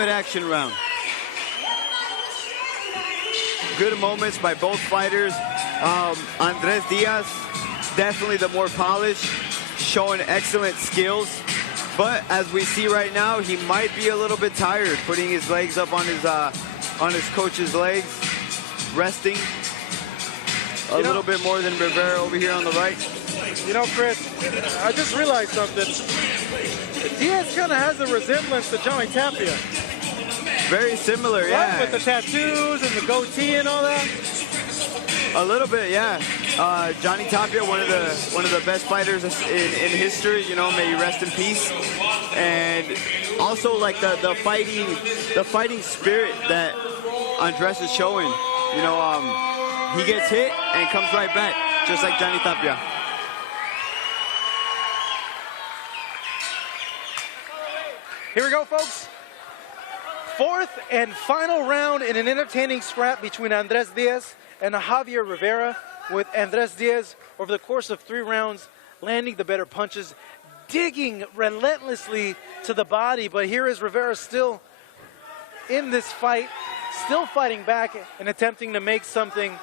Good action round. Good moments by both fighters. Andres Diaz, definitely the more polished, showing excellent skills. But as we see right now, he might be a little bit tired, putting his legs up on his coach's legs, resting a little bit more than Rivera over here on the right. You know, Chris, I just realized something. Diaz kind of has a resemblance to Johnny Tapia. Very similar, right? Yeah. With the tattoos and the goatee and all that. A little bit, yeah. Johnny Tapia, one of the best fighters in history. You know, may he rest in peace. And also, like the fighting spirit that Andres is showing. You know, he gets hit and comes right back, just like Johnny Tapia. Here we go, folks. Fourth and final round in an entertaining scrap between Andres Diaz and Javier Rivera, with Andres Diaz over the course of 3 rounds landing the better punches, digging relentlessly to the body. But here is Rivera still in this fight, still fighting back and attempting to make something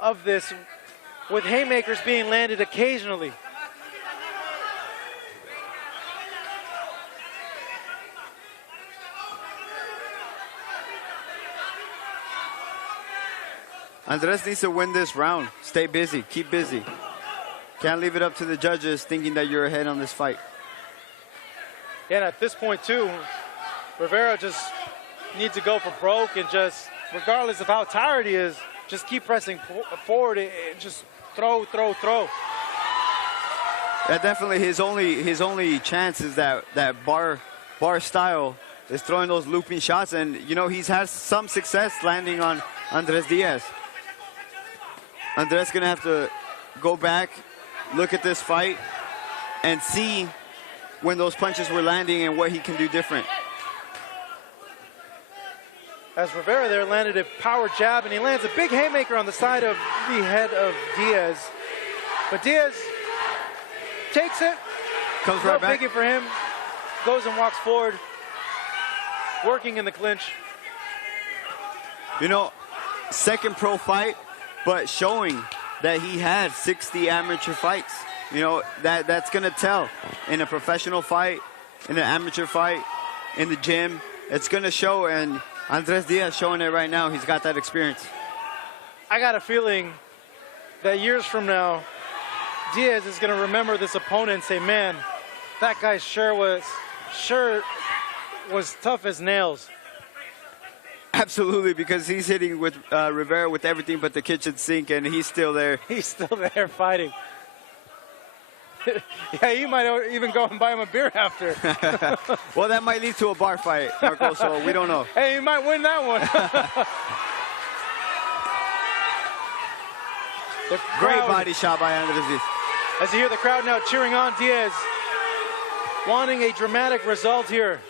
of this, with haymakers being landed occasionally. Andres needs to win this round. Stay busy. Keep busy. Can't leave it up to the judges thinking that you're ahead on this fight. Yeah, and at this point, too, Rivera just needs to go for broke and just, regardless of how tired he is, just keep pressing forward and just throw. Yeah, definitely his only chance is that bar style is throwing those looping shots. And, you know, he's had some success landing on Andres Diaz. Andres going to have to go back, look at this fight, and see when those punches were landing and what he can do different. As Rivera there landed a power jab, and he lands a big haymaker on the side of the head of Diaz. But Diaz takes it. Comes right back. No biggie for him. Goes and walks forward, working in the clinch. You know, second pro fight, but showing that he had 60 amateur fights. You know, that's going to tell in a professional fight, in an amateur fight, in the gym. It's going to show, and Andres Diaz showing it right now. He's got that experience. I got a feeling that years from now, Diaz is going to remember this opponent and say, man, that guy sure was tough as nails. Absolutely, because he's hitting with Rivera with everything but the kitchen sink, and he's still there. He's still there fighting. Yeah, you might even go and buy him a beer after. Well, that might lead to a bar fight, Marco, so we don't know. Hey, you might win that one. Great body shot by Andres Diaz. As you hear the crowd now cheering on Diaz, wanting a dramatic result here.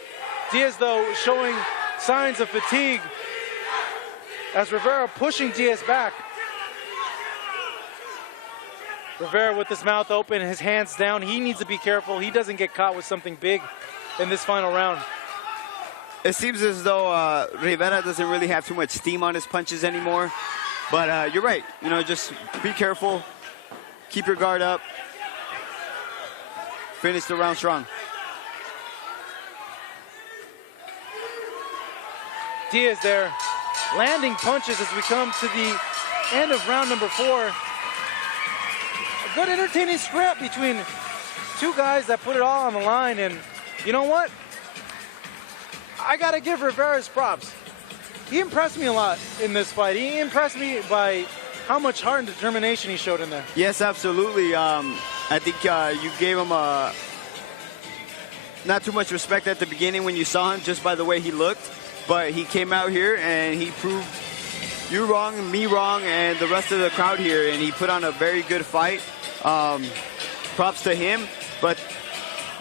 Diaz, though, showing signs of fatigue as Rivera pushing Diaz back. Rivera with his mouth open, his hands down. He needs to be careful. He doesn't get caught with something big in this final round. It seems as though Rivera doesn't really have too much steam on his punches anymore. But you're right. You know, just be careful. Keep your guard up. Finish the round strong. Diaz there, landing punches as we come to the end of round number 4. A good entertaining scrap between 2 guys that put it all on the line. And you know what? I got to give Rivera his props. He impressed me a lot in this fight. He impressed me by how much heart and determination he showed in there. Yes, absolutely. I think you gave him not too much respect at the beginning when you saw him just by the way he looked. But he came out here and he proved you wrong, me wrong, and the rest of the crowd here. And he put on a very good fight. Props to him. But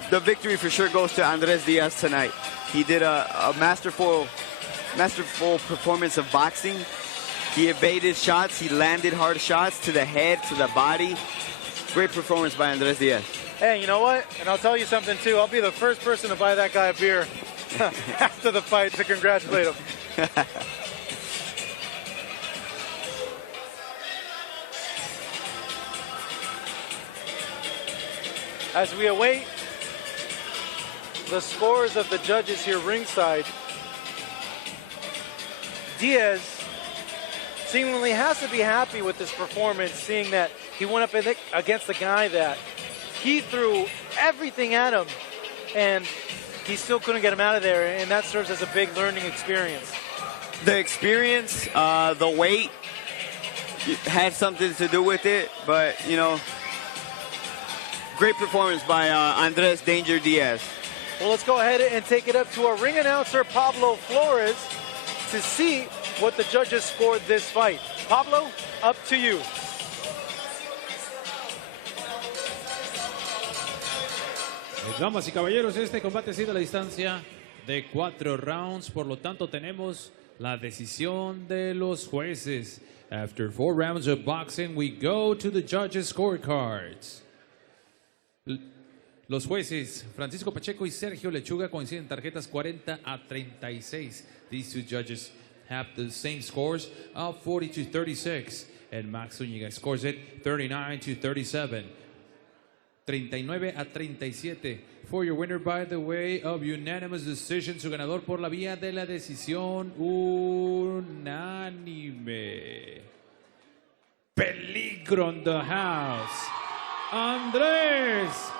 the victory for sure goes to Andres Diaz tonight. He did a masterful performance of boxing. He evaded shots. He landed hard shots to the head, to the body. Great performance by Andres Diaz. Hey, you know what? And I'll tell you something, too. I'll be the first person to buy that guy a beer after the fight to congratulate him. As we await the scores of the judges here ringside, Diaz seemingly has to be happy with this performance, seeing that he went up against a guy that he threw everything at him, and he still couldn't get him out of there, and that serves as a big learning experience. The experience, the weight had something to do with it, but, you know, great performance by Andres Danger Diaz. Well, let's go ahead and take it up to our ring announcer, Pablo Flores, to see what the judges scored this fight. Pablo, up to you. Damas y caballeros, este combate ha sido a la distancia de 4 rounds, por lo tanto tenemos la decisión de los jueces. After 4 rounds of boxing, we go to the judges' scorecards. Los jueces Francisco Pacheco y Sergio Lechuga coinciden en tarjetas 40-36. These two judges have the same scores of 40-36, and Max Zúñiga scores it 39-37. 39-37 for your winner by the way of unanimous decision. Su ganador por la vía de la decisión unánime. Peligro in the house. Andrés,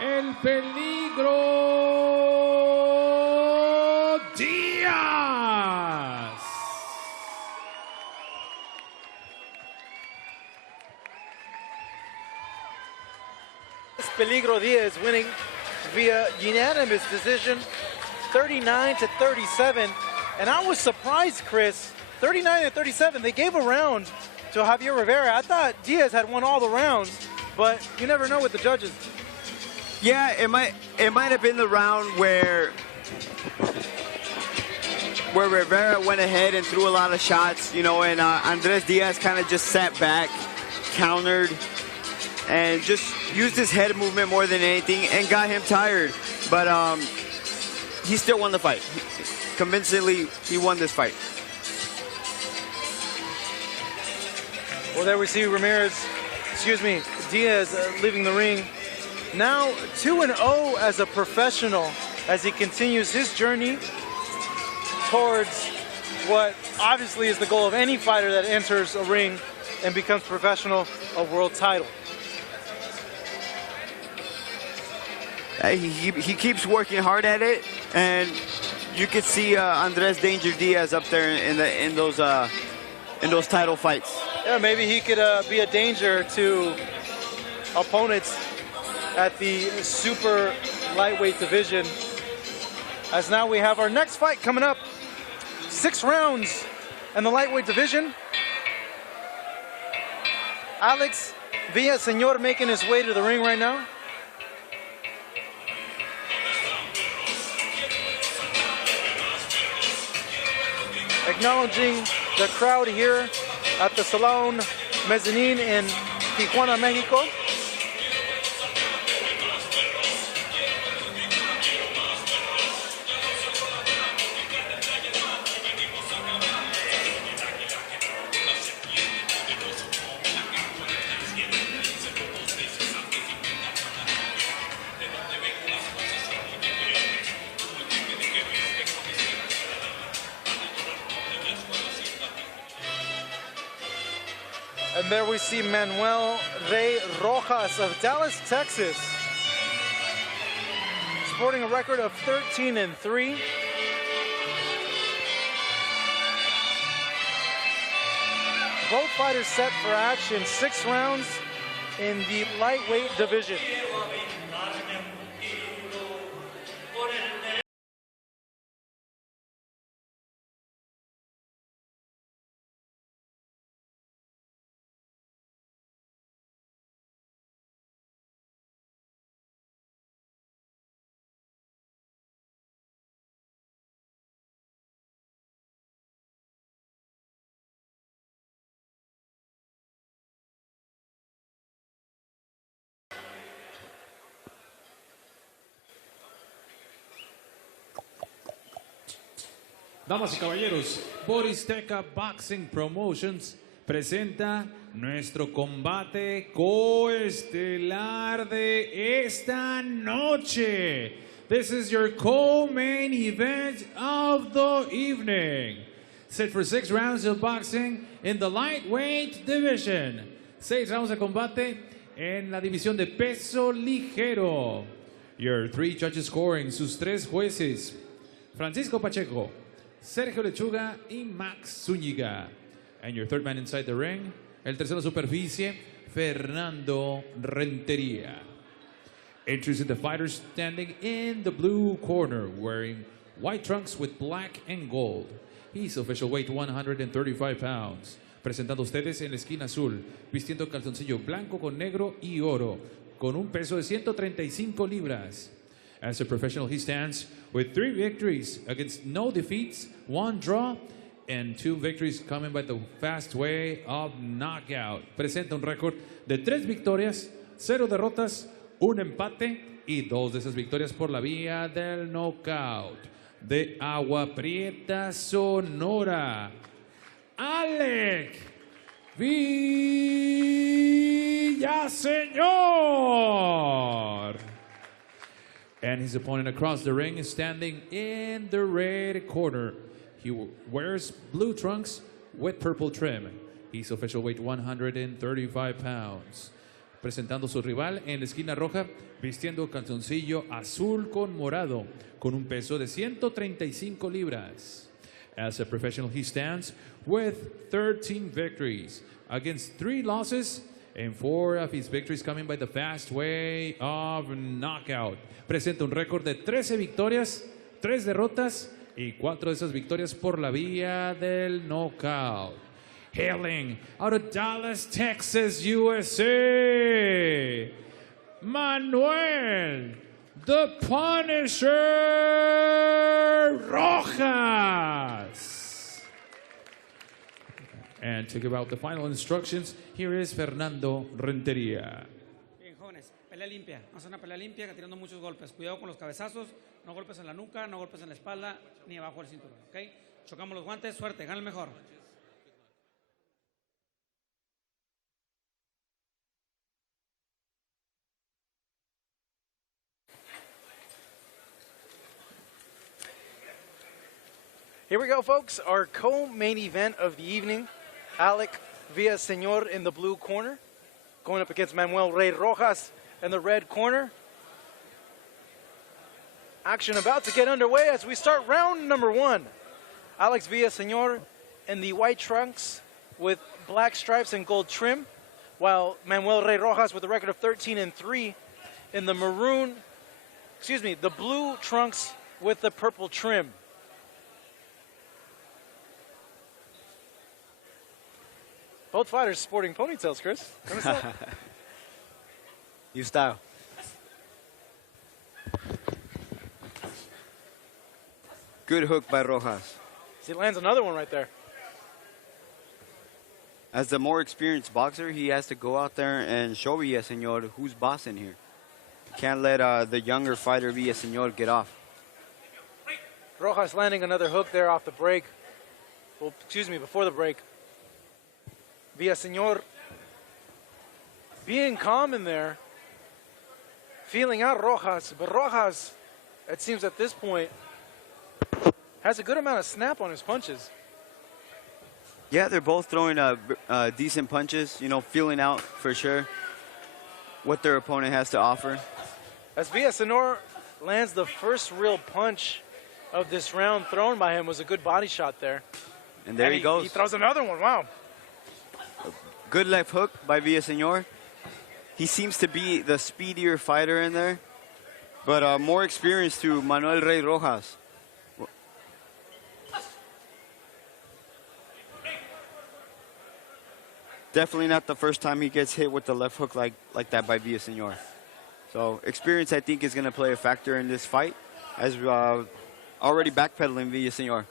el peligro Díaz. Peligro Diaz winning via unanimous decision, 39-37. And I was surprised, Chris, 39-37. They gave a round to Javier Rivera. I thought Diaz had won all the rounds, but you never know with the judges. Yeah, it might have been the round where Rivera went ahead and threw a lot of shots, you know, and Andres Diaz kind of just sat back, countered, and just used his head movement more than anything and got him tired. But he still won the fight. Convincingly, he won this fight. Well, there we see Diaz leaving the ring. Now 2-0 as a professional as he continues his journey towards what obviously is the goal of any fighter that enters a ring and becomes professional, a world title. He keeps working hard at it, and you could see Andres Danger Diaz up there in those title fights. Yeah, maybe he could be a danger to opponents at the super lightweight division. As now we have our next fight coming up. 6 rounds in the lightweight division. Alex Villaseñor making his way to the ring right now. Acknowledging the crowd here at the Salon Mezzanine in Tijuana, Mexico. And there we see Manuel Rey Rojas of Dallas, Texas, sporting a record of 13-3. Both fighters set for action, 6 rounds in the lightweight division. Damas y caballeros, Borizteca Boxing Promotions presenta nuestro combate coestelar de esta noche. This is your co-main event of the evening. Set for 6 rounds of boxing in the lightweight division. 6 rounds de combate en la división de peso ligero. Your 3 judges scoring, sus 3 jueces, Francisco Pacheco, Sergio Lechuga y Max Zúñiga. And your third man inside the ring, el tercero superficie, Fernando Renteria. Introducing the fighters standing in the blue corner, wearing white trunks with black and gold. He's official weight 135 pounds. Presentando ustedes en la esquina azul, vistiendo calzoncillo blanco con negro y oro, con un peso de 135 libras. As a professional, he stands with 3 victories against no defeats, 1 draw, and 2 victories coming by the fast way of knockout. Presenta un récord de 3 victorias, 0 derrotas, 1 empate y 2 de esas victorias por la vía del knockout. De Agua Prieta, Sonora, Alec Villaseñor. And his opponent across the ring is standing in the red corner. He wears blue trunks with purple trim. He's official weight 135 pounds. Presentando su rival en la esquina roja, vistiendo calzoncillo azul con morado, con un peso de 135 libras. As a professional, he stands with 13 victories against 3 losses and 4 of his victories coming by the fast way of knockout. Presenta un récord de 13 victorias, 3 derrotas y 4 de esas victorias por la vía del knockout. Hailing out of Dallas, Texas, USA, Manuel the Punisher Rojas. And to give out the final instructions, here is Fernando Renteria. Bien, jóvenes, pelea limpia. Vamos a hacer una pelea limpia, tirando muchos golpes. Cuidado con los cabezazos, no golpes en la nuca, no golpes en la espalda, ni abajo del cinturón, ¿ok? Chocamos los guantes, suerte, gana el mejor. Here we go, folks. Our co-main event of the evening. Alec Villaseñor in the blue corner, going up against Manuel Rey Rojas in the red corner. Action about to get underway as we start round number 1. Alex Villaseñor in the white trunks with black stripes and gold trim, while Manuel Rey Rojas with a record of 13-3 in the the blue trunks with the purple trim. Both fighters sporting ponytails, Chris. Notice that? New style. Good hook by Rojas. He lands another one right there. As the more experienced boxer, he has to go out there and show Villaseñor who's boss in here. Can't let the younger fighter Villaseñor get off. Rojas landing another hook there off the break. Well, before the break. Villaseñor being calm in there, feeling out Rojas. But Rojas, it seems at this point, has a good amount of snap on his punches. Yeah, they're both throwing decent punches, feeling out for sure what their opponent has to offer. As Villaseñor lands the first real punch of this round thrown by him, was a good body shot there. And there he goes. He throws another one, wow. Good left hook by Villaseñor. He seems to be the speedier fighter in there, but more experience to Manuel Rey Rojas. Definitely not the first time he gets hit with the left hook like that by Villaseñor. So experience, I think, is going to play a factor in this fight, as already backpedaling Villaseñor.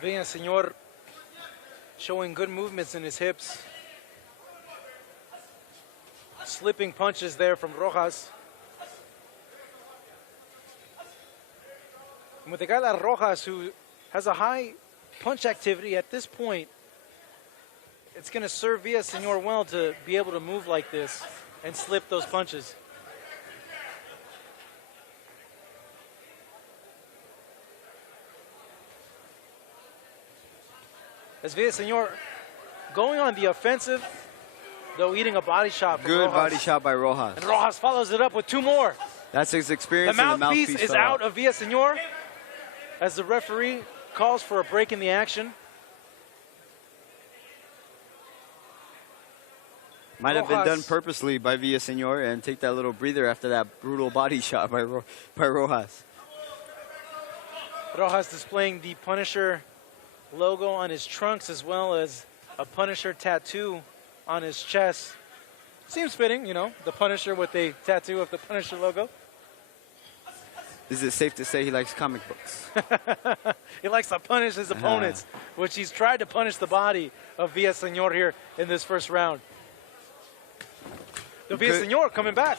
Villaseñor showing good movements in his hips. Slipping punches there from Rojas. And with a guy like Rojas, who has a high punch activity at this point, it's going to serve Villaseñor well to be able to move like this and slip those punches. As Villaseñor going on the offensive, though eating a body shot from Good Rojas. body shot by Rojas. And Rojas follows it up with 2 more. That's his experience. The and mouthpiece mouthpiece is out of Villaseñor as the referee calls for a break in the action. Might have been Rojas. done purposely by Villaseñor and take that little breather after that brutal body shot by Rojas. Rojas displaying the Punisher logo on his trunks as well as a Punisher tattoo on his chest. Seems fitting, you know, the Punisher with a tattoo of the Punisher logo. Is it safe to say he likes comic books? He likes to punish his opponents, which he's tried to punish the body of Villaseñor here in this first round. The Villaseñor coming back.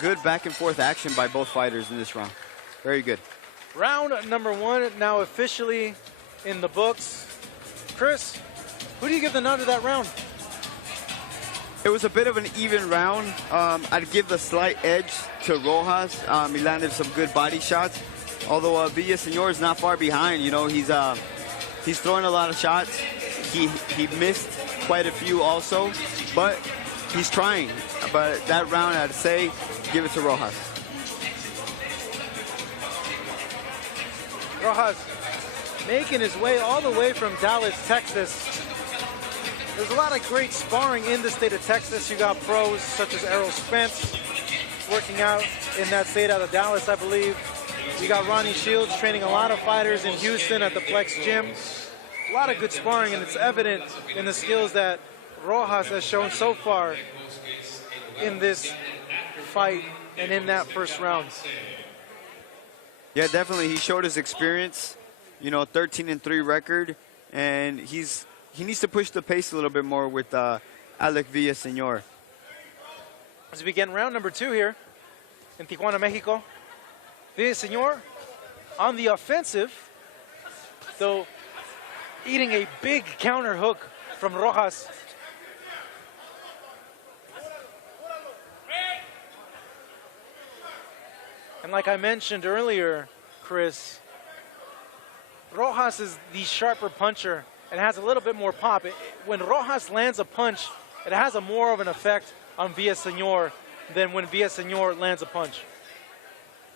Good back and forth action by both fighters in this round. Very good. Round number 1 now officially in the books. Chris, who do you give the nod to that round? It was a bit of an even round. I'd give the slight edge to Rojas. He landed some good body shots. Although Villaseñor is not far behind. You know, he's throwing a lot of shots. He missed quite a few also, but he's trying. But that round, I'd say, give it to Rojas. Rojas making his way all the way from Dallas, Texas. There's a lot of great sparring in the state of Texas. You got pros such as Errol Spence working out in that state out of Dallas, I believe. You got Ronnie Shields training a lot of fighters in Houston at the Flex Gym. A lot of good sparring, and it's evident in the skills that Rojas has shown so far in this fight and in that first round. Yeah, definitely. He showed his experience. You know, 13-3 record, and he needs to push the pace a little bit more with Alec Villaseñor. As we begin round number 2 here in Tijuana, Mexico, Villaseñor on the offensive, though eating a big counter hook from Rojas. And like I mentioned earlier, Chris, Rojas is the sharper puncher and has a little bit more pop. When Rojas lands a punch, it has a more of an effect on Villaseñor than when Villaseñor lands a punch.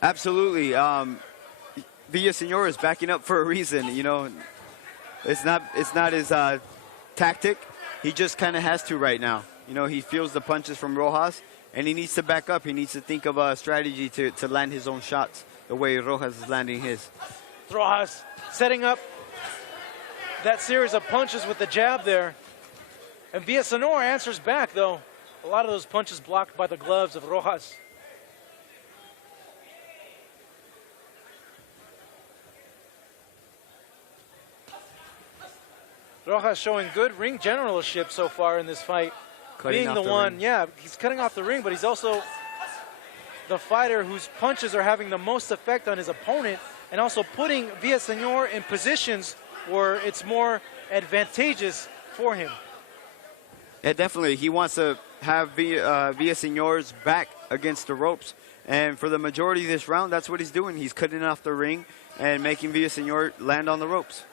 Absolutely. Villaseñor is backing up for a reason. You know, it's not his tactic. He just kind of has to right now. You know, he feels the punches from Rojas, and he needs to back up. He needs to think of a strategy to land his own shots the way Rojas is landing his. Rojas setting up that series of punches with the jab there. And Villaseñor answers back, though. A lot of those punches blocked by the gloves of Rojas. Rojas showing good ring generalship so far in this fight. Cutting Being the one, yeah, he's cutting off the ring, but he's also the fighter whose punches are having the most effect on his opponent, and also putting Villaseñor in positions where it's more advantageous for him. Yeah, definitely. He wants to have Villaseñor's back against the ropes. And for the majority of this round, that's what he's doing. He's cutting off the ring and making Villaseñor land on the ropes.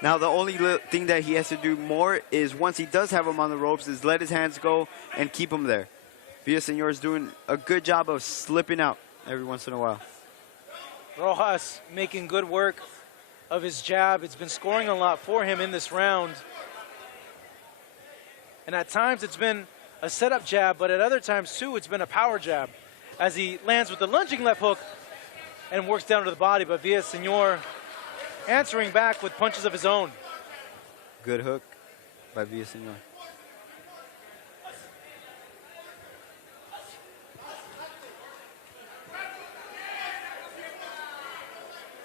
Now, the only thing that he has to do more is, once he does have him on the ropes, is let his hands go and keep him there. Villaseñor is doing a good job of slipping out every once in a while. Rojas making good work of his jab. It's been scoring a lot for him in this round. And at times it's been a setup jab, but at other times too it's been a power jab as he lands with the lunging left hook and works down to the body. But Villaseñor answering back with punches of his own. Good hook by Villaseñor.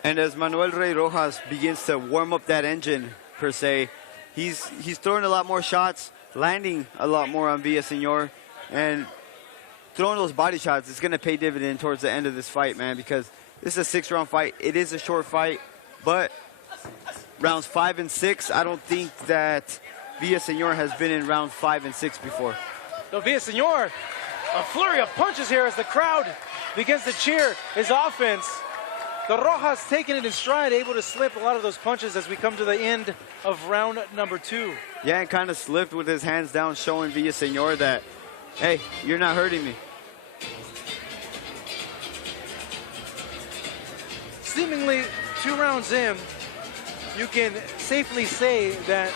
And as Manuel Rey Rojas begins to warm up that engine, per se, he's throwing a lot more shots, landing a lot more on Villaseñor, and throwing those body shots is going to pay dividend towards the end of this fight, man, because this is a 6-round fight. It is a short fight, but rounds 5 and 6, I don't think that Villaseñor has been in round 5 and 6 before. So Villaseñor, a flurry of punches here as the crowd begins to cheer his offense. The Rojas taking it in stride, able to slip a lot of those punches as we come to the end of round number 2. Yeah, and kind of slipped with his hands down, showing Villaseñor that, hey, you're not hurting me. Seemingly 2 rounds in, you can safely say that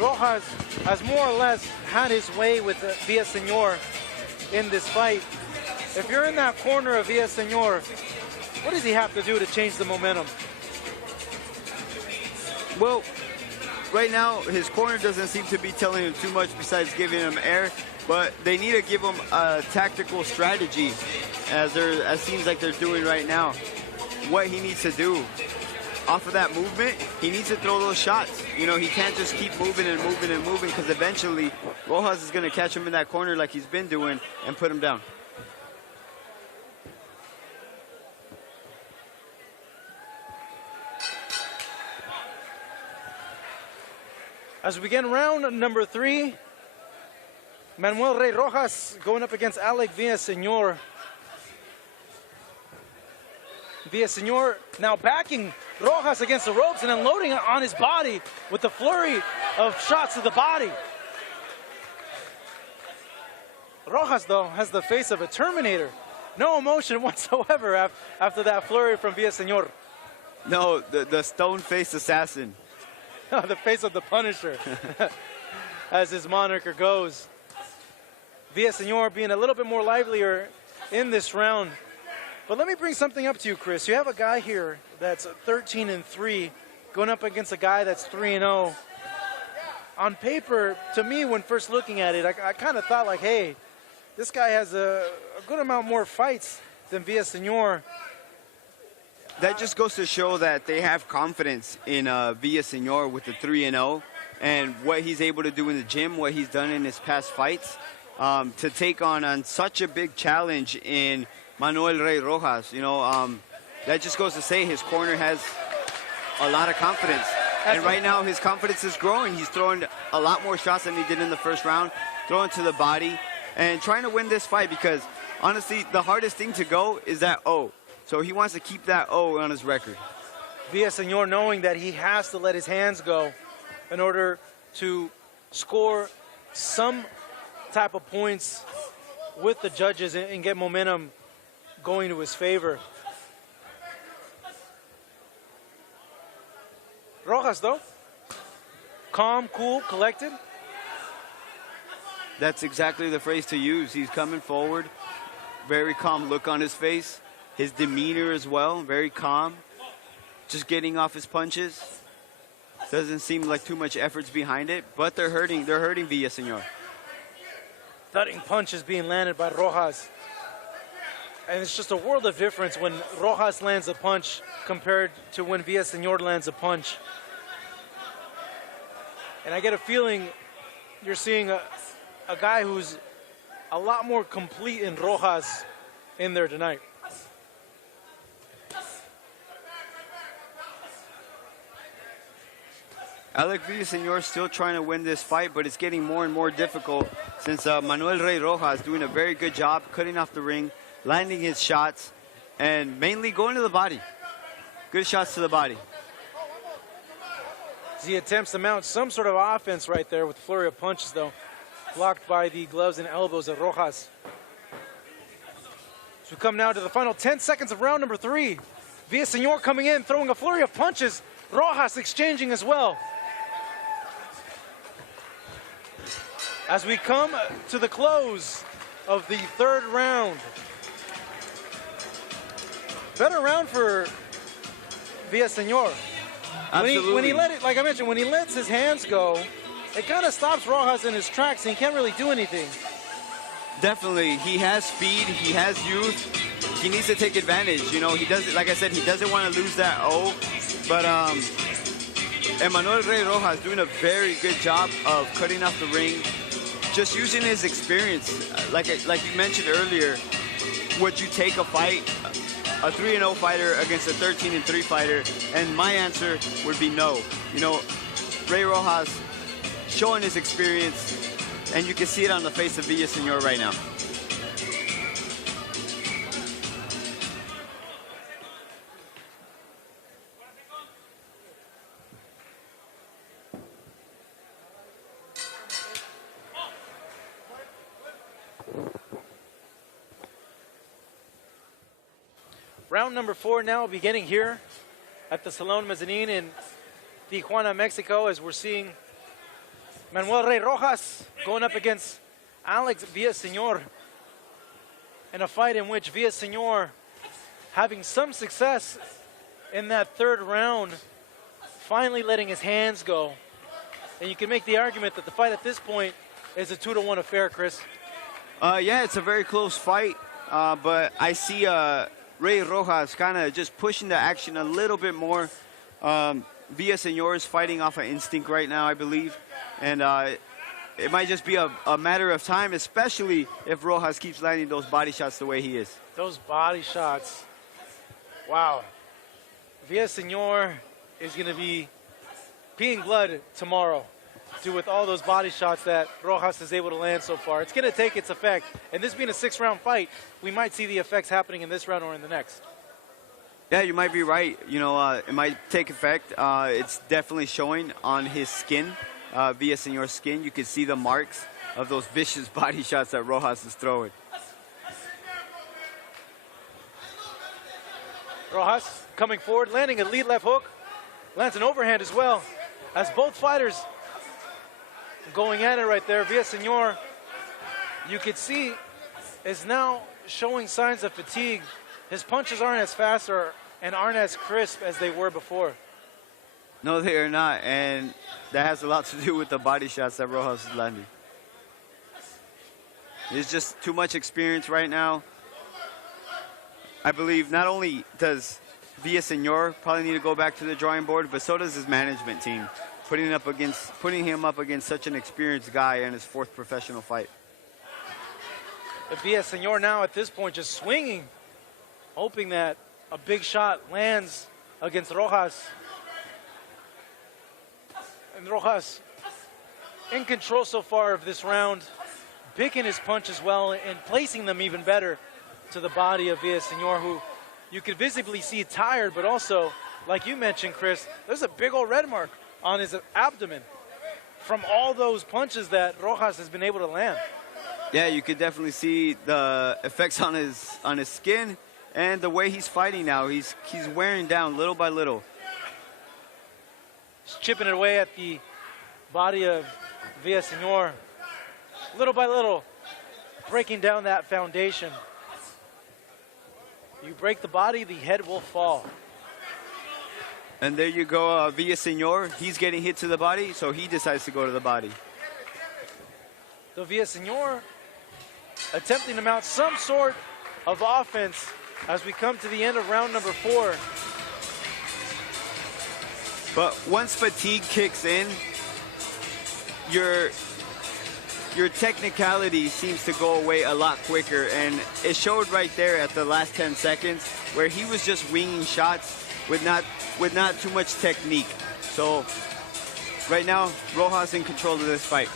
Rojas has more or less had his way with Villaseñor in this fight. If you're in that corner of Villaseñor, what does he have to do to change the momentum? Well, right now, his corner doesn't seem to be telling him too much besides giving him air, but they need to give him a tactical strategy, as seems like they're doing right now. What he needs to do. Off of that movement, he needs to throw those shots. You know, he can't just keep moving and moving and moving, because eventually Rojas is going to catch him in that corner like he's been doing and put him down. As we begin round number 3, Manuel Rey Rojas going up against Alec Villaseñor. Villaseñor now backing Rojas against the ropes and unloading on his body with the flurry of shots to the body. Rojas, though, has the face of a Terminator. No emotion whatsoever after that flurry from Villaseñor. No, the stone-faced assassin. The face of the Punisher, as his moniker goes. Villaseñor being a little bit more livelier in this round. But let me bring something up to you, Chris. You have a guy here that's 13-3 going up against a guy that's 3-0. On paper, to me, when first looking at it, I kind of thought like, hey, this guy has a good amount more fights than Villaseñor. That just goes to show that they have confidence in Villaseñor with the 3-0 and what he's able to do in the gym, what he's done in his past fights, to take on such a big challenge in Manuel Rey Rojas. You know, that just goes to say his corner has a lot of confidence. And right now his confidence is growing. He's throwing a lot more shots than he did in the first round, throwing to the body and trying to win this fight, because honestly, the hardest thing to go is that O. So he wants to keep that O on his record. Villaseñor knowing that he has to let his hands go in order to score some type of points with the judges and get momentum going to his favor. Rojas, though, calm, cool, collected. That's exactly the phrase to use. He's coming forward, very calm look on his face. His demeanor as well, very calm. Just getting off his punches. Doesn't seem like too much effort's behind it, but they're hurting Villaseñor. Thudding punches being landed by Rojas. And it's just a world of difference when Rojas lands a punch compared to when Villaseñor lands a punch. And I get a feeling you're seeing a guy who's a lot more complete in Rojas in there tonight. Alec Villaseñor still trying to win this fight, but it's getting more and more difficult since Manuel Rey Rojas doing a very good job cutting off the ring, landing his shots, and mainly going to the body. Good shots to the body. He attempts to mount some sort of offense right there with a flurry of punches, though, blocked by the gloves and elbows of Rojas. So we come now to the final 10 seconds of round number 3. Villaseñor coming in, throwing a flurry of punches. Rojas exchanging as well. As we come to the close of the 3rd round. Better round for Villaseñor. Absolutely. When he let it, like I mentioned, when he lets his hands go, it kind of stops Rojas in his tracks and he can't really do anything. Definitely. He has speed, he has youth. He needs to take advantage. You know, he doesn't, like I said, he doesn't want to lose that O. But Manuel Rey Rojas doing a very good job of cutting off the ring, just using his experience. like you mentioned earlier, would you take a fight, a 3-0 fighter against a 13-3 fighter? And my answer would be no. You know, Rey Rojas showing his experience, and you can see it on the face of Villaseñor right now. Round number 4 now beginning here at the Salon Mezzanine in Tijuana, Mexico, as we're seeing Manuel Rey Rojas going up against Alex Villaseñor in a fight in which Villaseñor having some success in that third round, finally letting his hands go. And you can make the argument that the fight at this point is a 2-1 affair, Chris. Yeah, it's a very close fight, but I see Rey Rojas kind of just pushing the action a little bit more. Villaseñor is fighting off of instinct right now, I believe. And it might just be a matter of time, especially if Rojas keeps landing those body shots the way he is. Those body shots. Wow. Villaseñor is going to be peeing blood tomorrow with all those body shots that Rojas is able to land so far. It's going to take its effect. And this being a 6-round fight, we might see the effects happening in this round or in the next. Yeah, you might be right. You know, it might take effect. It's definitely showing on his skin, Villaseñor's skin. You can see the marks of those vicious body shots that Rojas is throwing. Rojas coming forward, landing a lead left hook. Lands an overhand as well. As both fighters going at it right there, Villaseñor, you could see, is now showing signs of fatigue. His punches aren't as fast and aren't as crisp as they were before. No, they are not, and that has a lot to do with the body shots that Rojas is landing. There's just too much experience right now. I believe not only does Villaseñor probably need to go back to the drawing board, but so does his management team, putting him up against such an experienced guy in his 4th professional fight. Villaseñor now at this point just swinging, hoping that a big shot lands against Rojas. And Rojas in control so far of this round, picking his punches well and placing them even better to the body of Villaseñor, who you could visibly see tired, but also, like you mentioned, Chris, there's a big old red mark on his abdomen from all those punches that Rojas has been able to land. Yeah, you could definitely see the effects on his skin and the way he's fighting now. He's wearing down little by little. Just chipping it away at the body of Villaseñor, little by little, breaking down that foundation. You break the body, the head will fall. And there you go, Villaseñor. He's getting hit to the body, so he decides to go to the body. So Villaseñor attempting to mount some sort of offense as we come to the end of round number 4. But once fatigue kicks in, your technicality seems to go away a lot quicker, and it showed right there at the last 10 seconds where he was just winging shots with not too much technique. So right now, Rojas in control of this fight.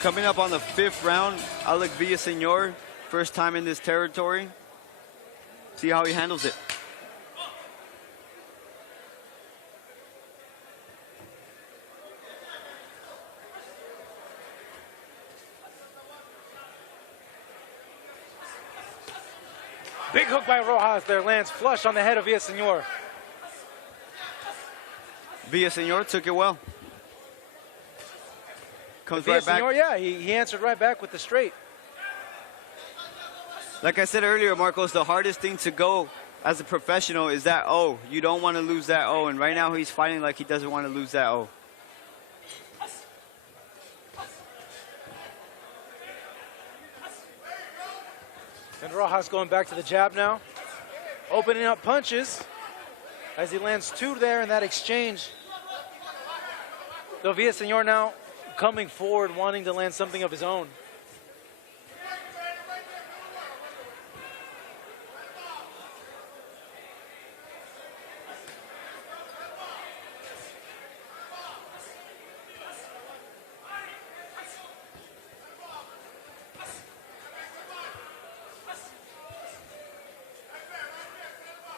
Coming up on the 5th round, Alex Villaseñor, first time in this territory. See how he handles it. Big hook by Rojas there, lands flush on the head of Villaseñor. Villaseñor took it well. Comes right back. Yeah, he answered right back with the straight. Like I said earlier, Marcos, the hardest thing to go as a professional is that O. You don't want to lose that O, and right now he's fighting like he doesn't want to lose that O. And Rojas going back to the jab now. Opening up punches as he lands 2 there in that exchange. So Villaseñor now coming forward, wanting to land something of his own.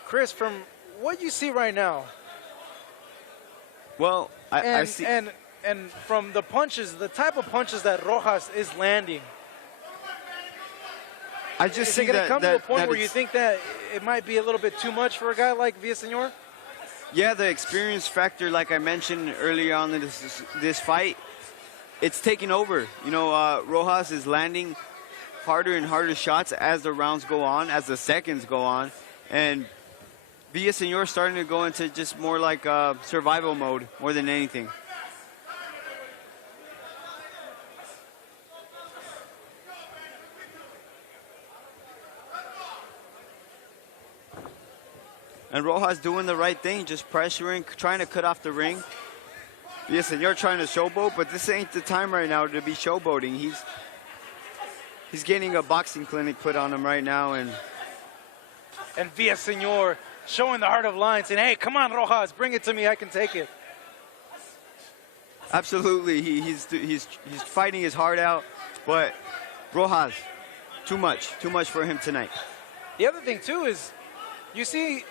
Chris, from what you see right now, well, I see. And from the punches, the type of punches that Rojas is landing, I just is see it going to come to a point where it's- you think that it might be a little bit too much for a guy like Villaseñor? Yeah, the experience factor, like I mentioned earlier on in this fight, it's taking over. You know, Rojas is landing harder and harder shots as the rounds go on, as the seconds go on, and Villaseñor starting to go into just more like survival mode more than anything. And Rojas doing the right thing, just pressuring, trying to cut off the ring. Villaseñor trying to showboat, but this ain't the time right now to be showboating. He's getting a boxing clinic put on him right now, and Villaseñor showing the heart of lion, saying, hey, come on, Rojas, bring it to me, I can take it. absolutely, he's fighting his heart out, but Rojas, too much for him tonight. The other thing, too, is you see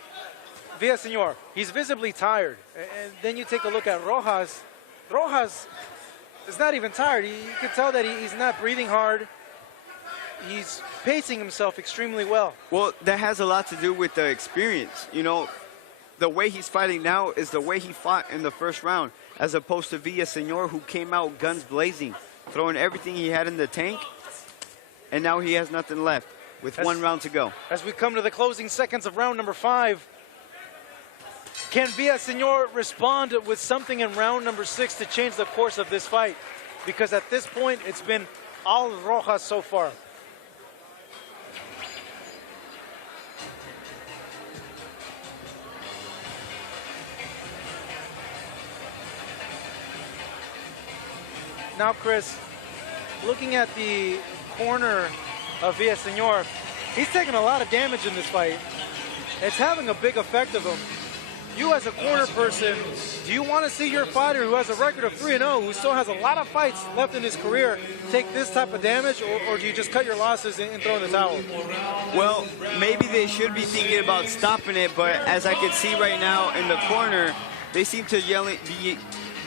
Villaseñor, he's visibly tired. And then you take a look at Rojas. Rojas is not even tired. You can tell that he's not breathing hard. He's pacing himself extremely well. Well, that has a lot to do with the experience. You know, the way he's fighting now is the way he fought in the first round, as opposed to Villaseñor, who came out guns blazing, throwing everything he had in the tank, and now he has nothing left with 1 round to go. As we come to the closing seconds of round number 5, can Villaseñor respond with something in round number 6 to change the course of this fight? Because at this point, it's been all Rojas so far. Now, Chris, looking at the corner of Villaseñor, he's taking a lot of damage in this fight. It's having a big effect of him. You as a corner person, do you want to see your fighter who has a record of 3-0, who still has a lot of fights left in his career, take this type of damage, or do you just cut your losses and throw in the towel? Well, maybe they should be thinking about stopping it, but as I can see right now in the corner, they seem to be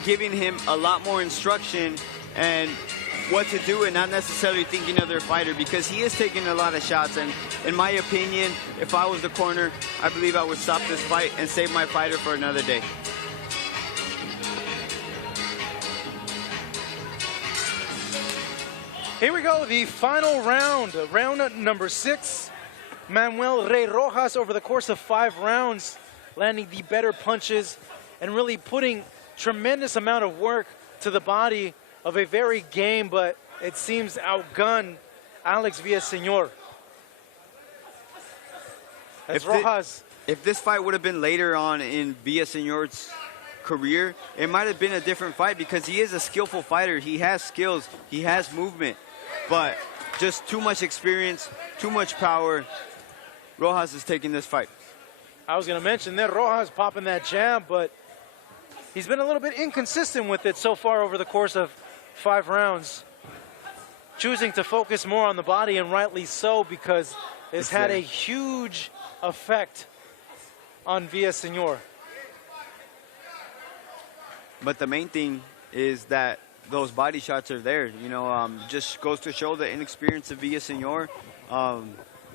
giving him a lot more instruction and what to do, and not necessarily thinking of their fighter, because he is taking a lot of shots. And in my opinion, if I was the corner, I believe I would stop this fight and save my fighter for another day. Here we go, the final round, round number 6. Manuel Rey Rojas, over the course of 5 rounds, landing the better punches and really putting tremendous amount of work to the body of a very game, but it seems outgunned, Alex Villaseñor. If this fight would have been later on in Villaseñor's career, it might have been a different fight, because he is a skillful fighter. He has skills, he has movement, but just too much experience, too much power. Rojas is taking this fight. I was going to mention that Rojas popping that jab, but he's been a little bit inconsistent with it so far over the course of 5 rounds, choosing to focus more on the body, and rightly so, because it's had a huge effect on Villaseñor. But the main thing is that those body shots are there. You know, just goes to show the inexperience of Villaseñor,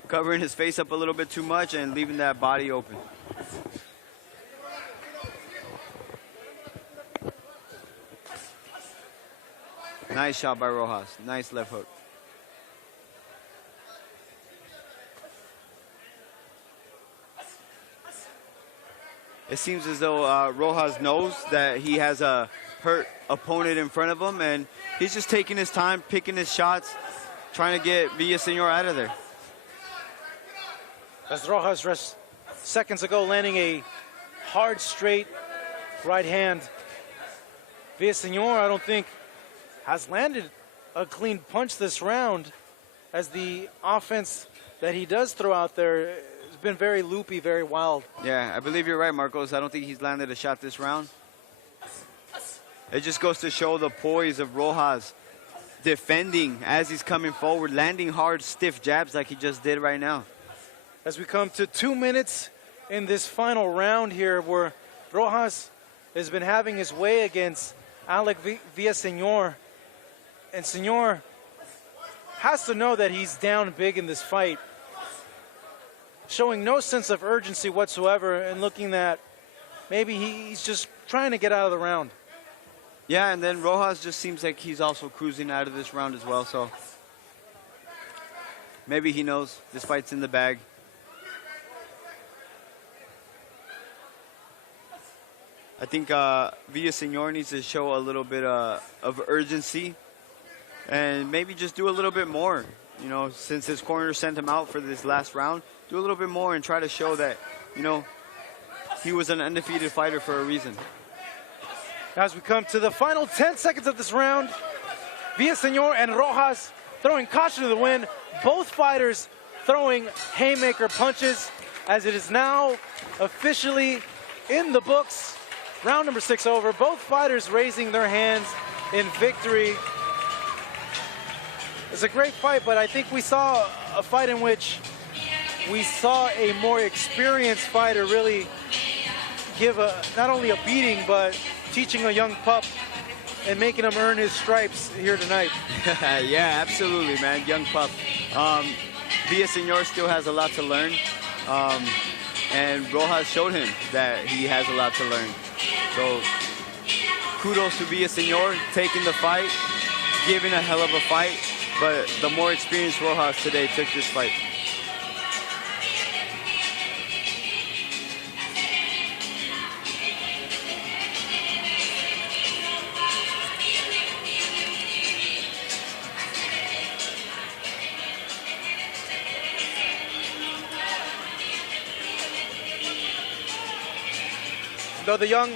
covering his face up a little bit too much and leaving that body open. Nice shot by Rojas. Nice left hook. it seems as though Rojas knows that he has a hurt opponent in front of him, and he's just taking his time, picking his shots, trying to get Villaseñor out of there. As Rojas just seconds ago landing a hard, straight right hand. Villaseñor, I don't think, has landed a clean punch this round, as the offense that he does throw out there has been very loopy, very wild. Yeah, I believe you're right, Marcos. I don't think he's landed a shot this round. It just goes to show the poise of Rojas defending as he's coming forward, landing hard, stiff jabs like he just did right now. As we come to 2 minutes in this final round here, where Rojas has been having his way against Alec Villaseñor, and Señor has to know that he's down big in this fight, showing no sense of urgency whatsoever and looking that maybe he's just trying to get out of the round. Yeah, and then Rojas just seems like he's also cruising out of this round as well, so maybe he knows this fight's in the bag. I think Villaseñor needs to show a little bit of urgency and maybe just do a little bit more. You know, since his corner sent him out for this last round, do a little bit more and try to show that, you know, he was an undefeated fighter for a reason. As we come to the final 10 seconds of this round, Villaseñor and Rojas throwing caution to the wind. Both fighters throwing haymaker punches, as it is now officially in the books. Round number 6 over. Both fighters raising their hands in victory. It's a great fight, but I think we saw a fight in which we saw a more experienced fighter really give not only a beating, but teaching a young pup and making him earn his stripes here tonight. Yeah, absolutely, man. Young pup. Villaseñor still has a lot to learn, and Rojas showed him that he has a lot to learn. So kudos to Villaseñor taking the fight, giving a hell of a fight, but the more experienced Rojas today took this fight. Though the young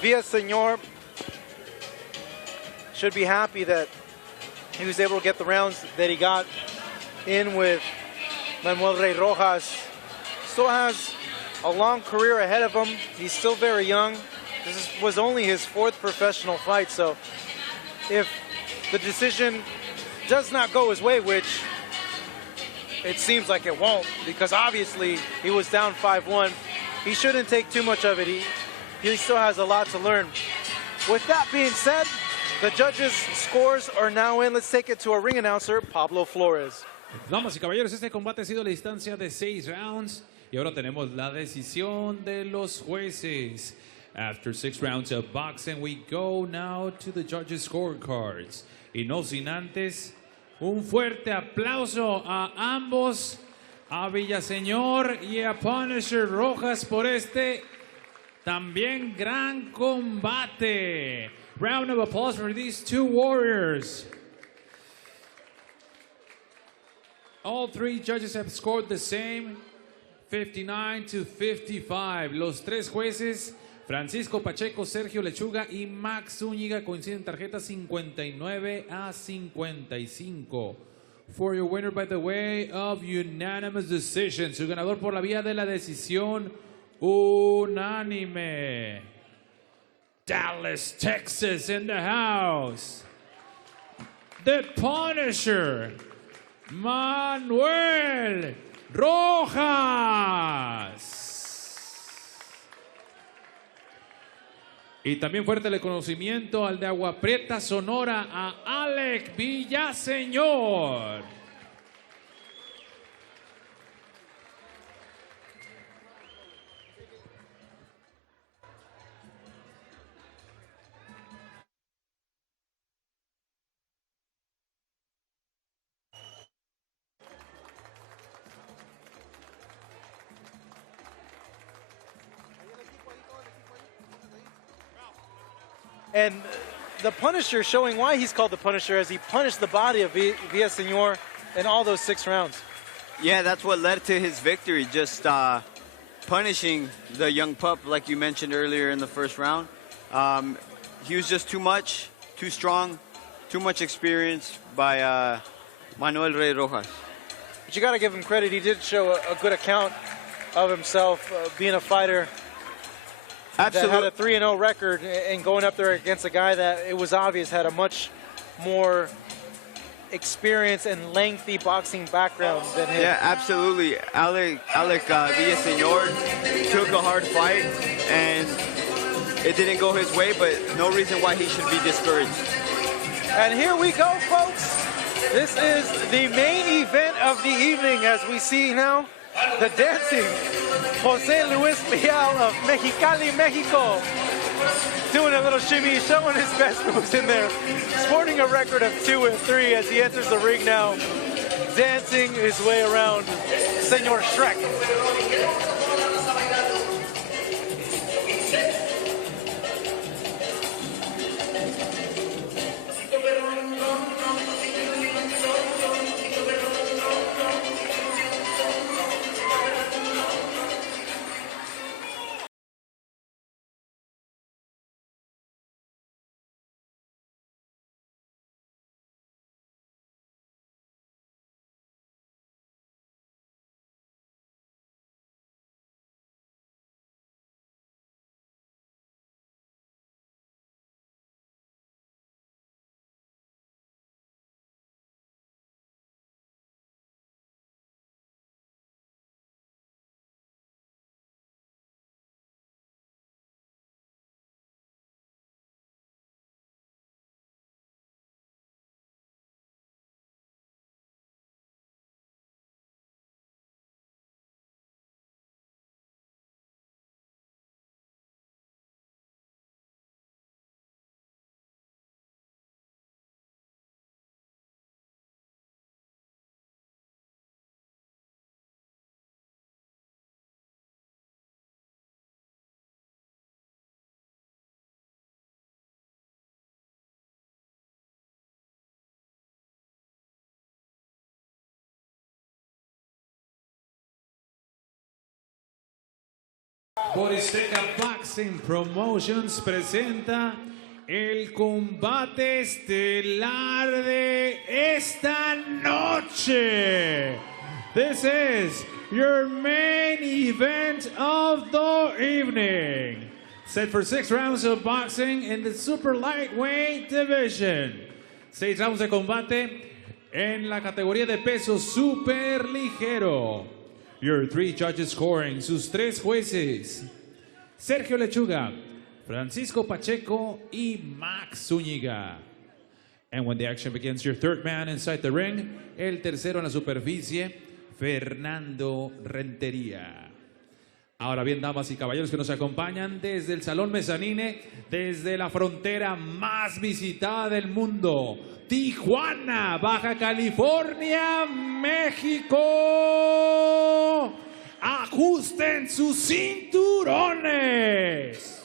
Villaseñor should be happy that he was able to get the rounds that he got in with Manuel Rey Rojas. Still has a long career ahead of him. He's still very young. This was only his 4th professional fight, so if the decision does not go his way, which it seems like it won't, because obviously he was down 5-1, he shouldn't take too much of it. He still has a lot to learn. With that being said, the judges' scores are now in. Let's take it to our ring announcer, Pablo Flores. Damas y caballeros, este combate ha sido la distancia de 6 rounds y ahora tenemos la decisión de los jueces. After 6 rounds of boxing, we go now to the judges' scorecards. Y no sin antes, un fuerte aplauso a ambos, a Villaseñor y a Punisher Rojas por este también gran combate. Round of applause for these two warriors. All 3 judges have scored the same, 59-55. Los 3 jueces, Francisco Pacheco, Sergio Lechuga y Max Zúñiga, coinciden tarjetas 59-55. For your winner by the way of unanimous decision, su ganador por la vía de la decisión unánime, Dallas, Texas in the house, the Punisher, Manuel Rojas. Y también fuerte reconocimiento al de Agua Prieta, Sonora, a Alec Villaseñor. And the Punisher showing why he's called the Punisher, as he punished the body of Villaseñor in all those 6 rounds. Yeah, that's what led to his victory, just punishing the young pup, like you mentioned earlier in the first round. He was just too much, too strong, too much experience by Manuel Rey Rojas. But you got to give him credit. He did show a good account of himself, being a fighter Absolutely. that had a 3-0 record and going up there against a guy that it was obvious had a much more experience and lengthy boxing background than him. Yeah, absolutely. Alec Villaseñor took a hard fight, and it didn't go his way, but no reason why he should be discouraged. And here we go, folks. This is the main event of the evening, as we see now the dancing Jose Luis Leal of Mexicali, Mexico, doing a little shimmy, showing his best moves in there, sporting a record of 2-3 as he enters the ring now, dancing his way around Senor Shrek. Borizteca Boxing Promotions presenta el combate estelar de esta noche. This is your main event of the evening. Set for 6 rounds of boxing in the super lightweight division. 6 rounds de combate en la categoría de peso super ligero. Your 3 judges scoring, sus 3 jueces, Sergio Lechuga, Francisco Pacheco, y Max Zúñiga. And when the action begins, your 3rd man inside the ring, el tercero en la superficie, Fernando Rentería. Ahora bien, damas y caballeros que nos acompañan desde el Salón Mezzanine, desde la frontera más visitada del mundo, Tijuana, Baja California, México. Ajusten sus cinturones.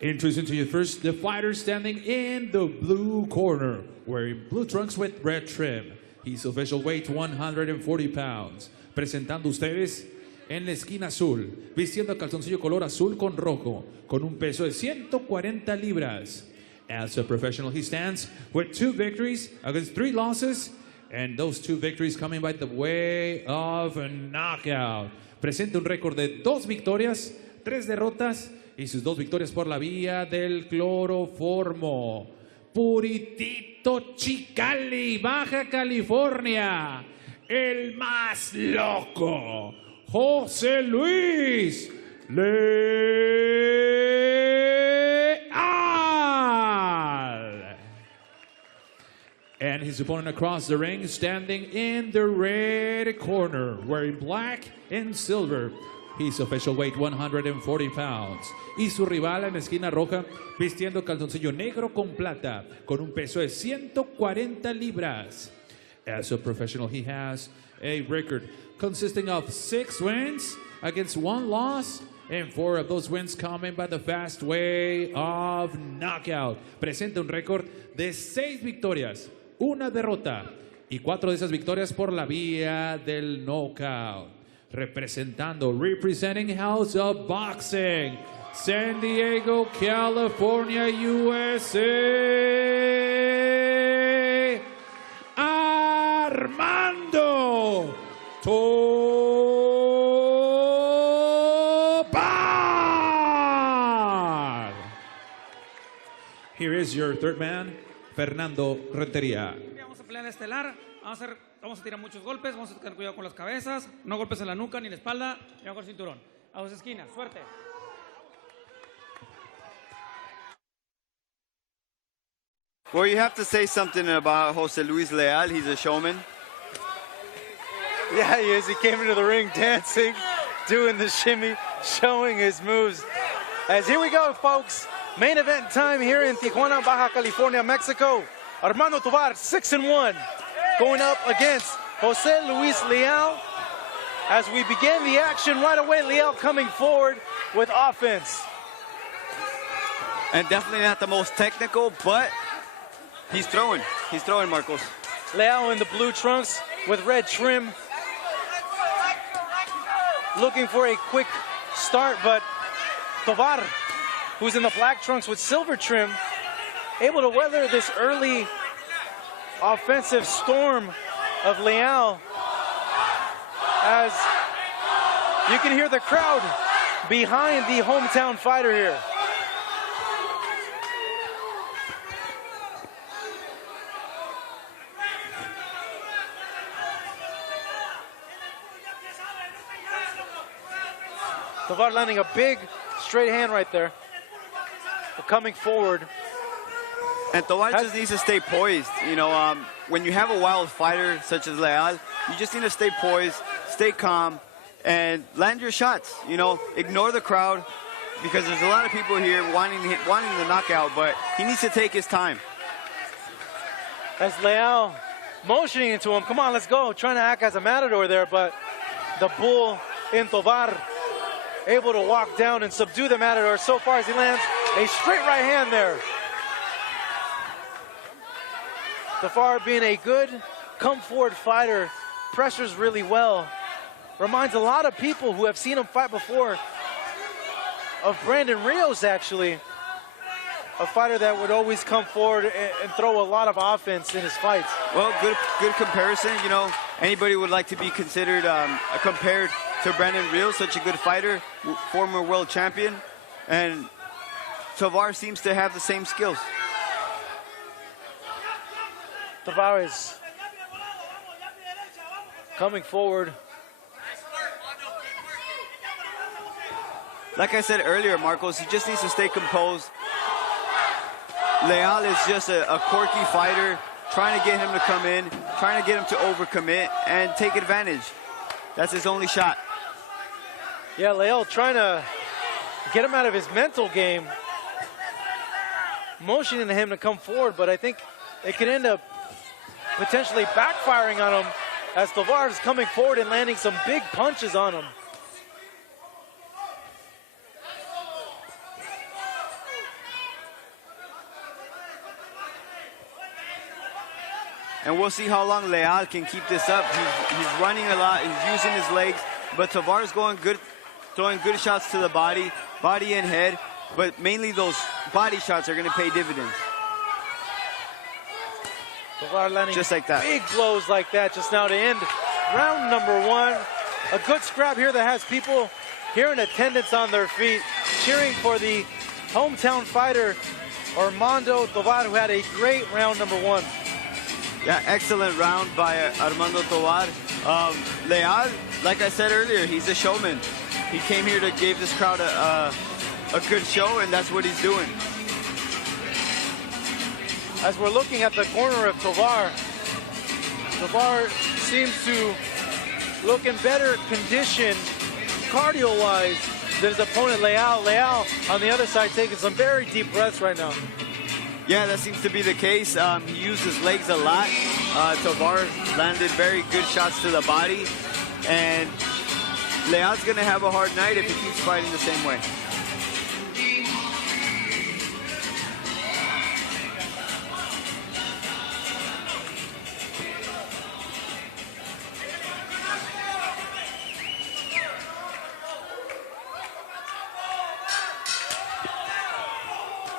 Introducing to you first, the fighter standing in the blue corner, wearing blue trunks with red trim. His official weight, 140 pounds. Presentando ustedes en la esquina azul, vistiendo calzoncillo color azul con rojo, con un peso de 140 libras. As a professional, he stands with 2 victories against 3 losses, and those 2 victories coming by the way of a knockout. Presenta un récord de 2 victorias, 3 derrotas, y sus 2 victorias por la vía del cloroformo. Puritito Chicali, Baja California, el más loco, José Luis Leal. And his opponent across the ring, standing in the red corner, wearing black and silver. His official weight, 140 pounds. Y su rival en la esquina roja, vistiendo calzoncillo negro con plata, con un peso de 140 libras. As a professional, he has a record consisting of 6 wins against 1 loss And 4 of those wins coming by the fast way of knockout. Presenta un récord de 6 victorias, 1 derrota y 4 de esas victorias por la vía del knockout. Representing House of Boxing, San Diego, California, USA, Armando Tobar. Here is your third man, Fernando Renteria. Vamos a pelear estelar. Vamos a tirar muchos golpes. Vamos a tener cuidado con las cabezas. No golpes en la nuca ni en la espalda. Y bajo el cinturón. A dos esquinas. Suerte. Well, you have to say something about Jose Luis Leal. He's a showman. Yeah, he is. He came into the ring dancing, doing the shimmy, showing his moves. As here we go, folks. Main event time here in Tijuana, Baja California, Mexico. Armando Tobar, 6-1, going up against Jose Luis Leal. As we begin the action right away, Leal coming forward with offense. And definitely not the most technical, but he's throwing. He's throwing, Marcos. Leal in the blue trunks with red trim. Looking for a quick start, but Tobar, who's in the black trunks with silver trim, able to weather this early offensive storm of Leal, as you can hear the crowd behind the hometown fighter here. Tovar landing a big straight hand right there. Coming forward. And Tovar just needs to stay poised. You know, when you have a wild fighter such as Leal, you just need to stay poised, stay calm, and land your shots. You know, ignore the crowd, because there's a lot of people here wanting the knockout, but he needs to take his time. As Leal motioning into him, come on, let's go, trying to act as a matador there, but the bull in Tovar able to walk down and subdue the matador so far as he lands a straight right hand there. Tovar being a good come forward fighter, pressures really well. Reminds a lot of people who have seen him fight before of Brandon Rios, actually. A fighter that would always come forward and throw a lot of offense in his fights. Well, good comparison. You know, anybody would like to be considered compared to Brandon Rios, such a good fighter, former world champion, and Tovar seems to have the same skills. Tovar is coming forward. Like I said earlier, Marcos, he just needs to stay composed. Leal is just a quirky fighter, trying to get him to come in, trying to get him to overcommit and take advantage. That's his only shot. Yeah, Leal trying to get him out of his mental game, motioning him to come forward, but I think it could end up potentially backfiring on him as Tovar is coming forward and landing some big punches on him. And we'll see how long Leal can keep this up. He's running a lot, he's using his legs, but Tovar's going good, throwing good shots to the body and head, but mainly those body shots are going to pay dividends. Tovar landing just like that. Big blows like that just now to end round number 1. A good scrap here that has people here in attendance on their feet, cheering for the hometown fighter, Armando Tobar, who had a great round number 1. Yeah, excellent round by Armando Tobar. Leal, like I said earlier, he's a showman. He came here to give this crowd a good show, and that's what he's doing. As we're looking at the corner of Tovar, Tovar seems to look in better condition, cardio-wise, than his opponent Leal. Leal, on the other side, taking some very deep breaths right now. Yeah, that seems to be the case. He used his legs a lot. Tovar landed very good shots to the body, and Leal's going to have a hard night if he keeps fighting the same way.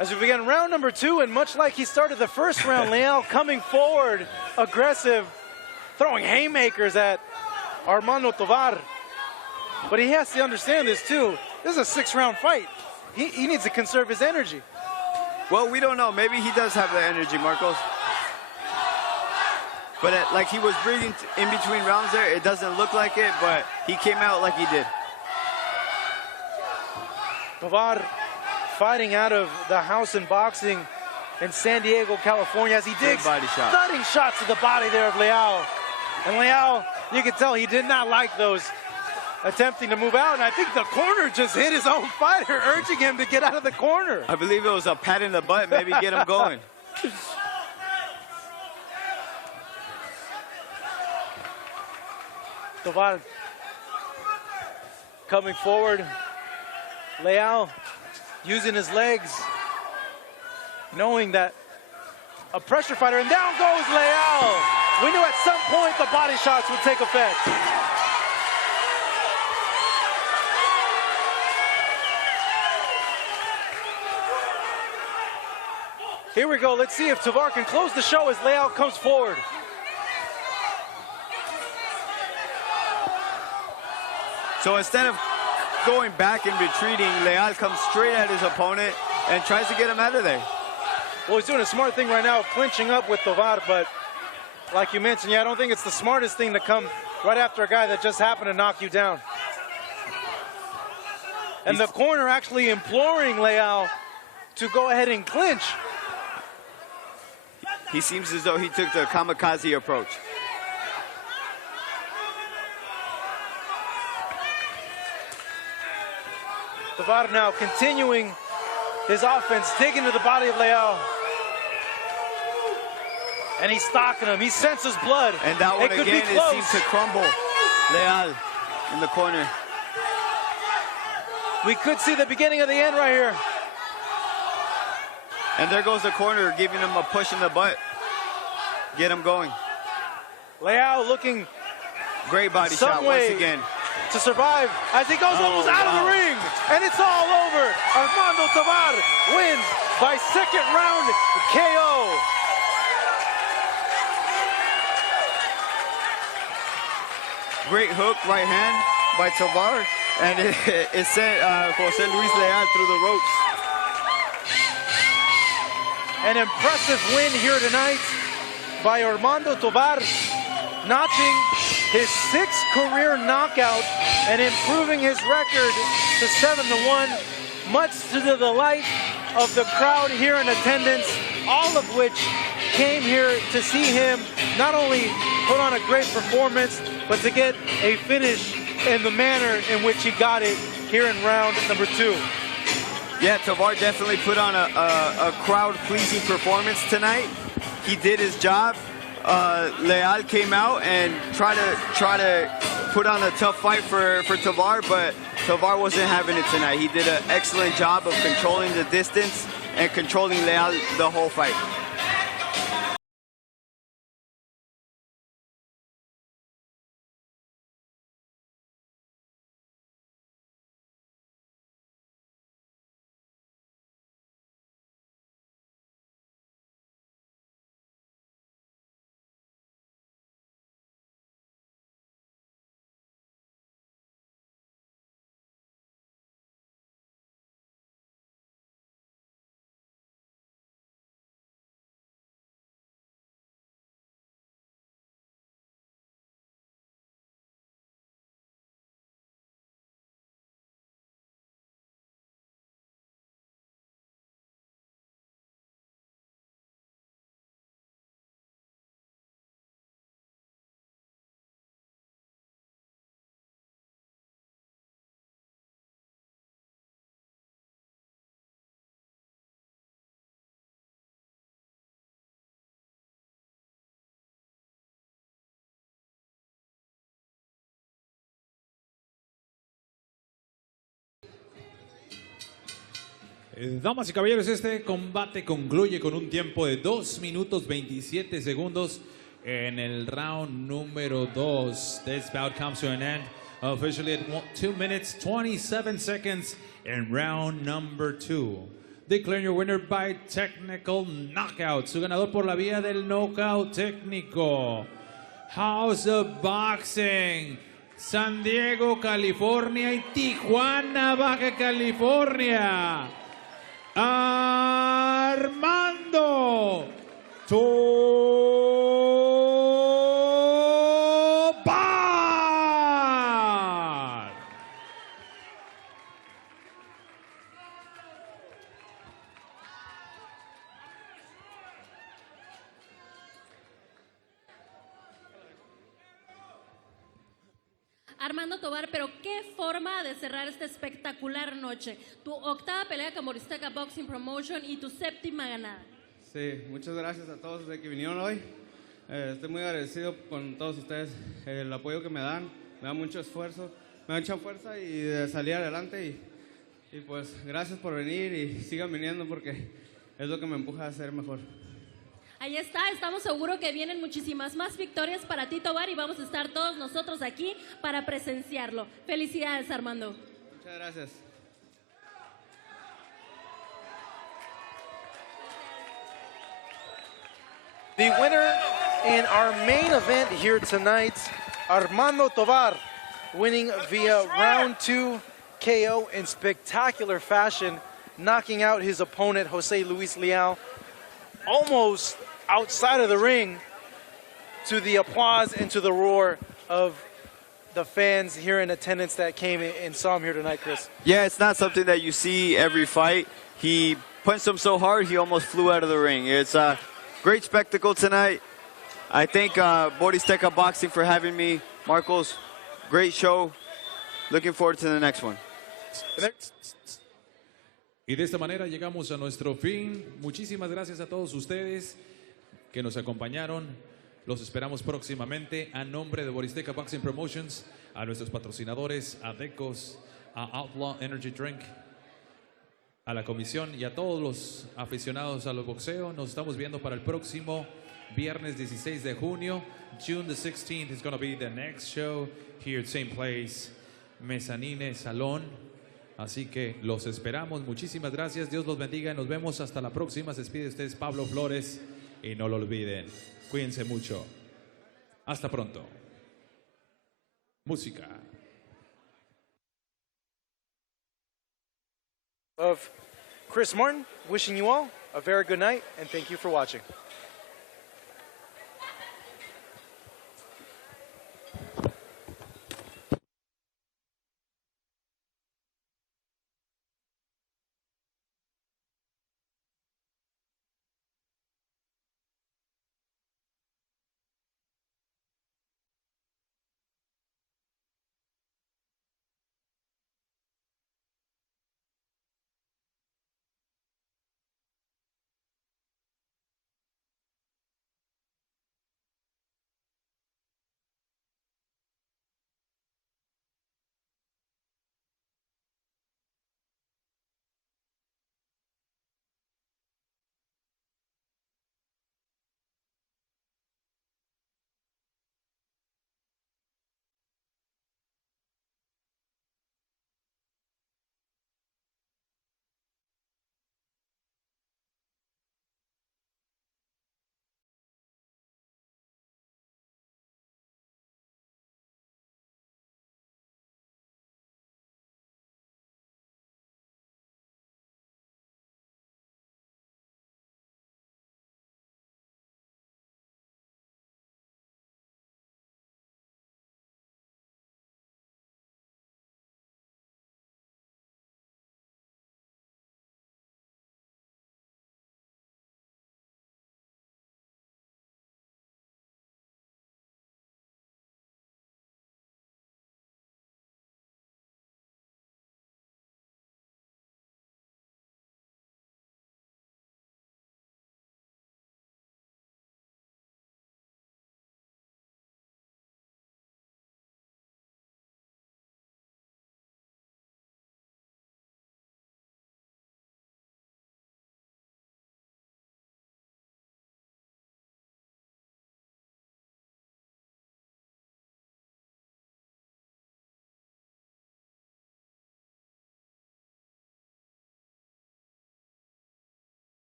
As we begin round number 2, and much like he started the first round, Leal coming forward, aggressive, throwing haymakers at Armando Tovar. But he has to understand this too. This is a 6-round fight. He needs to conserve his energy. Well, we don't know. Maybe he does have the energy, Marcos. But like he was breathing in between rounds there, it doesn't look like it, but he came out like he did. Tovar fighting out of the house in boxing in San Diego, California, as he digs stunning shots to the body there of Leal. And Leal, you can tell he did not like those, attempting to move out. And I think the corner just hit his own fighter, urging him to get out of the corner. I believe it was a pat in the butt, maybe get him going. Tovar coming forward. Leal using his legs, knowing that a pressure fighter, and down goes Leal. We knew at some point the body shots would take effect. Here we go, let's see if Tovar can close the show as Leal comes forward. So instead of going back and retreating, Leal comes straight at his opponent and tries to get him out of there. Well, he's doing a smart thing right now, clinching up with Tovar, but like you mentioned, yeah, I don't think it's the smartest thing to come right after a guy that just happened to knock you down. And the corner actually imploring Leal to go ahead and clinch. He seems as though he took the kamikaze approach. Tovar now continuing his offense, digging to the body of Leal. And he's stalking him. He senses blood. And that one again, it seems to crumble. Leal in the corner. We could see the beginning of the end right here. And there goes the corner, giving him a push in the butt. Get him going. Leal looking great body shot once again. To survive as he goes almost out of the ring. And it's all over. Armando Tovar wins by second round KO. Great hook, right hand by Tovar. And it sent Jose Luis Leal through the ropes. An impressive win here tonight by Armando Tovar, notching his 6th career knockout and improving his record to 7-1, much to the delight of the crowd here in attendance, all of which came here to see him not only put on a great performance, but to get a finish in the manner in which he got it here in round number 2. Yeah, Tovar definitely put on a crowd-pleasing performance tonight. He did his job. Leal came out and tried to put on a tough fight for Tovar, but Tovar wasn't having it tonight. He did an excellent job of controlling the distance and controlling Leal the whole fight. Damas y caballeros, este combate concluye con un tiempo de 2 minutos 27 segundos en el round número 2. This bout comes to an end officially at 2 minutes 27 seconds in round number 2. Declaring your winner by technical knockout. Su ganador por la vía del knockout técnico. House of Boxing, San Diego, California y Tijuana, Baja California. Armando Tobar. Armando Tobar, pero qué forma de cerrar esta espectacular noche. Tu octava pelea con Borizteca Boxing Promotion y tu séptima ganada. Sí, muchas gracias a todos que vinieron hoy. Estoy muy agradecido con todos ustedes. El apoyo que me dan mucho esfuerzo, me da mucha fuerza y de salir adelante. Y pues gracias por venir y sigan viniendo porque es lo que me empuja a ser mejor. Ahí está, estamos seguros que vienen muchísimas más victorias para ti, Tobar, y vamos a estar todos nosotros aquí para presenciarlo. Felicidades, Armando. Muchas gracias. The winner in our main event here tonight, Armando Tobar, winning via round 2 KO in spectacular fashion, knocking out his opponent, Jose Luis Leal, almost outside of the ring, to the applause and to the roar of the fans here in attendance that came and saw him here tonight, Chris. Yeah, it's not something that you see every fight. He punched him so hard, he almost flew out of the ring. It's a great spectacle tonight. I thank Borizteca Boxing for having me. Marcos, great show. Looking forward to the next one. Y de esta manera llegamos a nuestro fin. Muchísimas gracias a todos ustedes que nos acompañaron. Los esperamos próximamente a nombre de Borizteca Boxing Promotions, a nuestros patrocinadores, a Decos, a Outlaw Energy Drink, a la comisión y a todos los aficionados al boxeo. Nos estamos viendo para el próximo viernes 16 de junio. June the 16th is going to be the next show here at same place, Mezzanine Salón. Así que los esperamos. Muchísimas gracias. Dios los bendiga. Nos vemos hasta la próxima. Se despide de ustedes Pablo Flores. Y no lo olviden. Cuídense mucho. Hasta pronto. Música. Of Chris Martin, wishing you all a very good night and thank you for watching.